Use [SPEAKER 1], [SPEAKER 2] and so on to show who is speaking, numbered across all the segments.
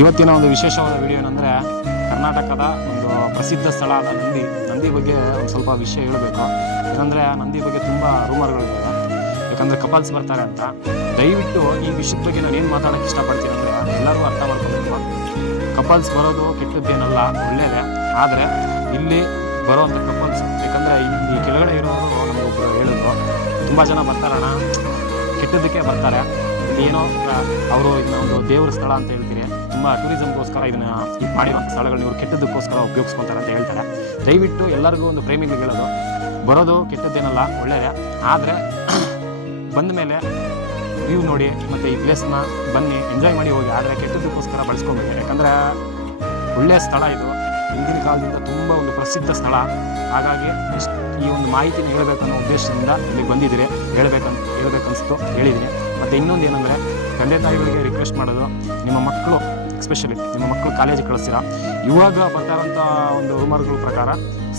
[SPEAKER 1] ಇವತ್ತಿನ ಒಂದು ವಿಶೇಷವಾದ ವಿಡಿಯೋ ಏನಂದರೆ ಕರ್ನಾಟಕದ ಒಂದು ಪ್ರಸಿದ್ಧ ಸ್ಥಳ ಆದ ನಂದಿ. ನಂದಿ ಬಗ್ಗೆ ಒಂದು ಸ್ವಲ್ಪ ವಿಷಯ ಹೇಳಬೇಕು. ಏನಂದರೆ ನಂದಿ ಬಗ್ಗೆ ತುಂಬ ರೂಮರ್ಗಳಿದ್ದಾವೆ ಯಾಕಂದರೆ ಕಪಲ್ಸ್ ಬರ್ತಾರೆ ಅಂತ. ದಯವಿಟ್ಟು ಈ ವಿಷಯದ ಬಗ್ಗೆ ನಾನು ಏನು ಮಾತಾಡೋಕ್ಕೆ ಇಷ್ಟಪಡ್ತೀನಿ ಅಂದರೆ ಎಲ್ಲರೂ ಅರ್ಥ ಮಾಡ್ಕೊಬೇಕು. ಕಪಲ್ಸ್ ಬರೋದು ಕೆಟ್ಟದ್ದೇನಲ್ಲ ಒಳ್ಳೆಯದೇ ಆದರೆ ಇಲ್ಲಿ ಬರೋವಂಥ ಕಪಲ್ಸ್ ಯಾಕಂದರೆ ಈ ಕೆಳಗಡೆ ಇರೋರು ನಮಗೊಬ್ಬರು ಹೇಳಿದ್ರು, ತುಂಬ ಜನ ಬರ್ತಾರಣ್ಣ ಕೆಟ್ಟದ್ದಕ್ಕೆ ಬರ್ತಾರೆ. ಏನೋ ಅವರು ಇದನ್ನ ಒಂದು ದೇವ್ರ ಸ್ಥಳ ಅಂತ ಹೇಳ್ತೀರಿ. ತುಂಬ ಟೂರಿಸಮ್ಗೋಸ್ಕರ ಇದನ್ನು ಇದು ಮಾಡಿರೋ ಸ್ಥಳಗಳನ್ನ ಇವರು ಕೆಟ್ಟದಕ್ಕೋಸ್ಕರ ಉಪಯೋಗಿಸ್ಕೊತಾರೆ ಅಂತ ಹೇಳ್ತಾರೆ. ದಯವಿಟ್ಟು ಎಲ್ಲರಿಗೂ ಒಂದು ಪ್ರೇಮಿಗಳಿಗೆ ಹೇಳೋದು. ಬರೋದು ಕೆಟ್ಟದ್ದೇನಲ್ಲ ಒಳ್ಳೆಯದೇ ಆದರೆ ಬಂದ ಮೇಲೆ ವ್ಯೂ ನೋಡಿ, ಮತ್ತು ಈ ಪ್ಲೇಸ್ನ ಬನ್ನಿ ಎಂಜಾಯ್ ಮಾಡಿ ಹೋಗಿ. ಆದರೆ ಕೆಟ್ಟದಕ್ಕೋಸ್ಕರ ಬಳಸ್ಕೊಬೇಡಿ. ಯಾಕಂದರೆ ಒಳ್ಳೆಯ ಸ್ಥಳ ಇದು. ಹಿಂದಿನ ಕಾಲದಿಂದ ತುಂಬ ಒಂದು ಪ್ರಸಿದ್ಧ ಸ್ಥಳ. ಹಾಗಾಗಿ ಈ ಒಂದು ಮಾಹಿತಿನ ಹೇಳಬೇಕನ್ನೋ ಉದ್ದೇಶದಿಂದ ಇಲ್ಲಿಗೆ ಬಂದಿದ್ದೀರಿ. ಹೇಳಬೇಕಂತ ಹೇಳಬೇಕನ್ನಿಸ್ತು ಹೇಳಿದ್ದೀನಿ. ಮತ್ತು ಇನ್ನೊಂದು ಏನಂದರೆ ತಂದೆ ತಾಯಿಗಳಿಗೆ ರಿಕ್ವೆಸ್ಟ್ ಮಾಡೋದು. ನಿಮ್ಮ ಮಕ್ಕಳು ಎಸ್ಪೆಷಲಿ ನಿಮ್ಮ ಮಕ್ಕಳು ಕಾಲೇಜಿಗೆ ಕಳಿಸ್ತೀರಾ? ಇವಾಗ ಬರ್ತಾರಂಥ ಒಂದು ರೂಮರ್ಗಳ ಪ್ರಕಾರ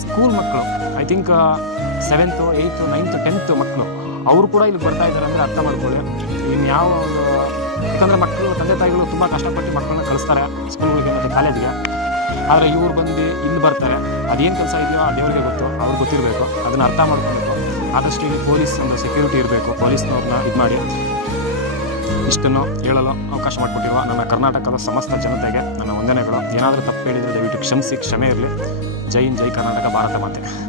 [SPEAKER 1] ಸ್ಕೂಲ್ ಮಕ್ಕಳು I think seventh eighth ninth tenth ಮಕ್ಕಳು, ಅವರು ಕೂಡ ಇಲ್ಲಿ ಬರ್ತಾ ಇದ್ದಾರೆ ಅಂದರೆ ಅರ್ಥ ಮಾಡ್ಕೊಳ್ಳಿ. ಇನ್ನು ಯಾವ, ಯಾಕಂದರೆ ಮಕ್ಕಳು, ತಂದೆ ತಾಯಿಗಳು ತುಂಬ ಕಷ್ಟಪಟ್ಟು ಮಕ್ಕಳನ್ನ ಕಳಿಸ್ತಾರೆ ಸ್ಕೂಲ್ಗಳಿಗೆ ಮತ್ತು ಕಾಲೇಜ್ಗೆ ಆದರೆ ಇವ್ರು ಬಂದು ಇಲ್ಲಿ ಬರ್ತಾರೆ. ಅದೇನು ಕೆಲಸ ಇದೆಯೋ ಆ ದೇವರಿಗೆ ಗೊತ್ತು, ಅವ್ರಿಗೆ ಗೊತ್ತಿರಬೇಕು. ಅದನ್ನು ಅರ್ಥ ಮಾಡ್ಕೊಬೇಕು ಆದಷ್ಟು ಇಲ್ಲಿ ಪೊಲೀಸ್ ಒಂದು ಸೆಕ್ಯೂರಿಟಿ ಇರಬೇಕು. ಪೊಲೀಸ್ನವ್ರನ್ನ ಇದು ಮಾಡಿ ಇಷ್ಟನ್ನು ಹೇಳಲು ಅವಕಾಶ ಮಾಡಿಕೊಟ್ಟಿರುವ ನನ್ನ ಕರ್ನಾಟಕದ ಸಮಸ್ತ ಜನತೆಗೆ ನನ್ನ ವಂದನೆಗಳು. ಏನಾದರೂ ತಪ್ಪು ಹೇಳಿದರೆ ದಯವಿಟ್ಟು ಕ್ಷಮಿಸಿ, ಕ್ಷಮೆ ಇರಲಿ. ಜೈ ಹಿಂದ್, ಜೈ ಕರ್ನಾಟಕ, ಭಾರತ ಮಾತೆ.